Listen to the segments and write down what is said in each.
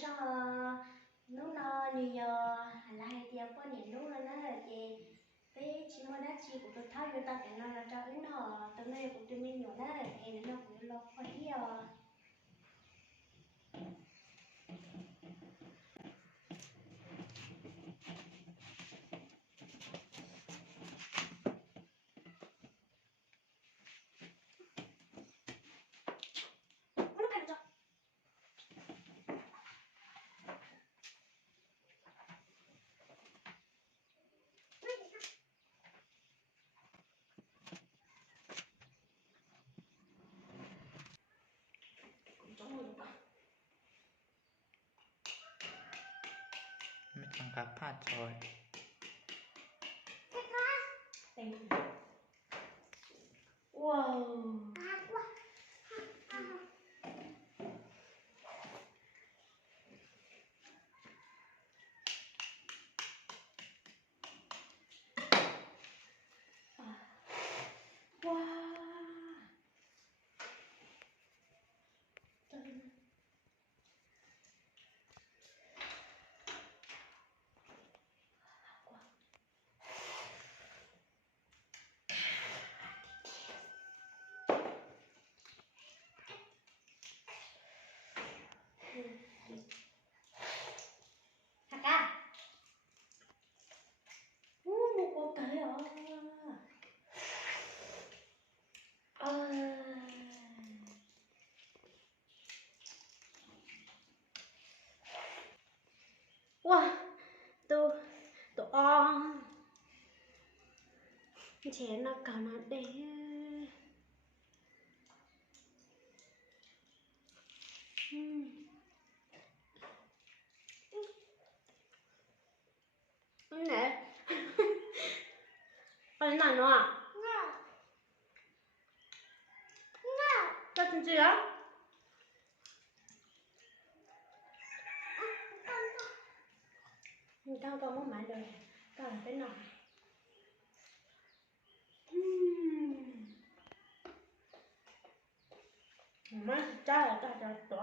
sao nấu nó như giờ là hay tiệp có niệm nấu nó là chị với chị mua đá chị cũng được tháo vô ta cái nó là cho ứng nó từ nay cũng tụi mình nhỏ đó thì nó cũng lo khỏi điไม่ต้องกับผ้าจอย wow wow Haka một cô tới wow tụ on chén nó cả nó để nè ở nào nữa à cho chân gì á tao còn muốn买đời tao là cái nào má trái là tao cho tụi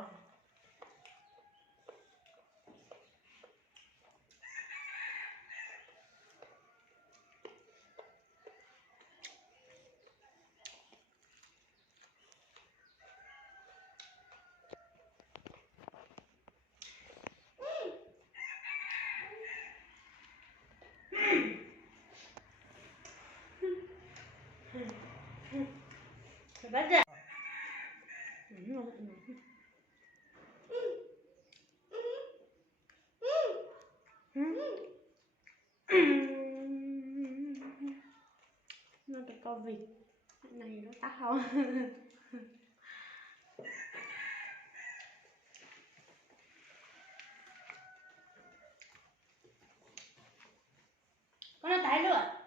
bắt ra nó cái con vịt này nó tắt không con nó tái lửa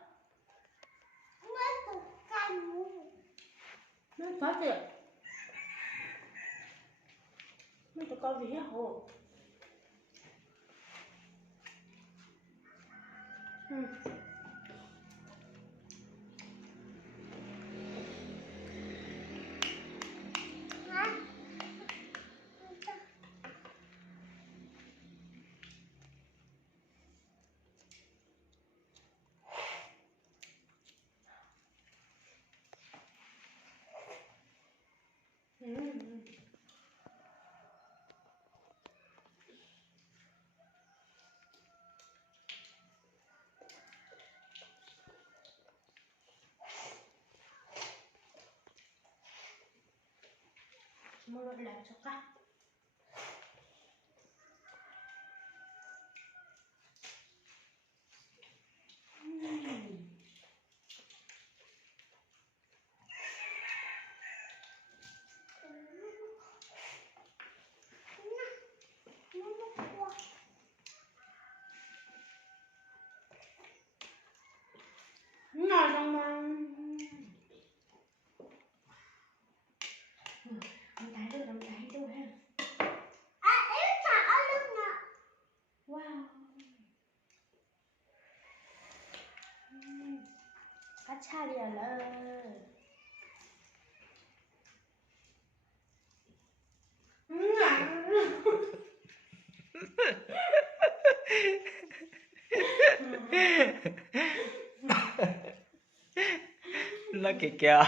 nó thoát được nó tụi con vịt hết hồ mua lột lại cho các ngồi trong ông thái đâu ha wow cá cha đi à lơ Nó kìa kìa.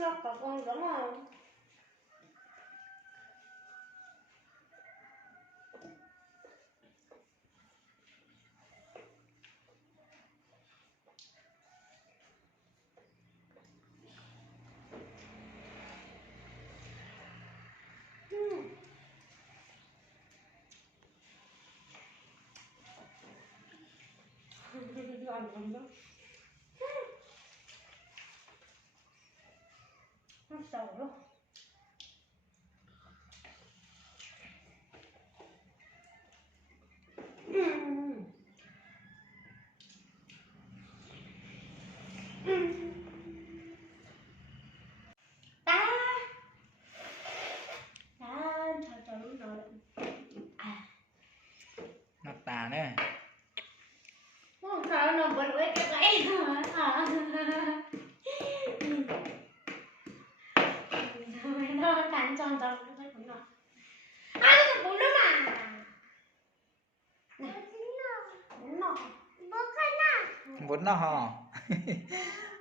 Nó có con giống không? Nó sầu luôn. Ta trời lúc nào Nó tà nữa. không sao nó vẫn với cái gãy nó đánh tròn tròn cái cũng nó cái bún nó mà bún nó Bún nó hò.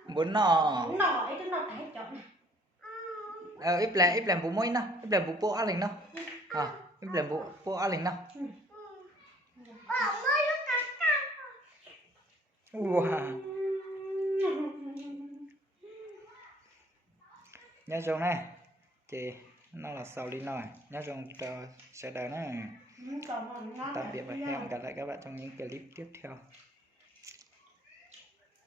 Bún nó. bún nó ấy nó phải chọn Ít làm bún muối nó, ít làm bún bố ăn nó. Ít làm bố ăn nó. Wow. Nhớ dùng này. Thì nó là sầu đi nồi. Nhớ dùng sẽ đợi nó. Tạm biệt và hẹn gặp lại các bạn trong những clip tiếp theo.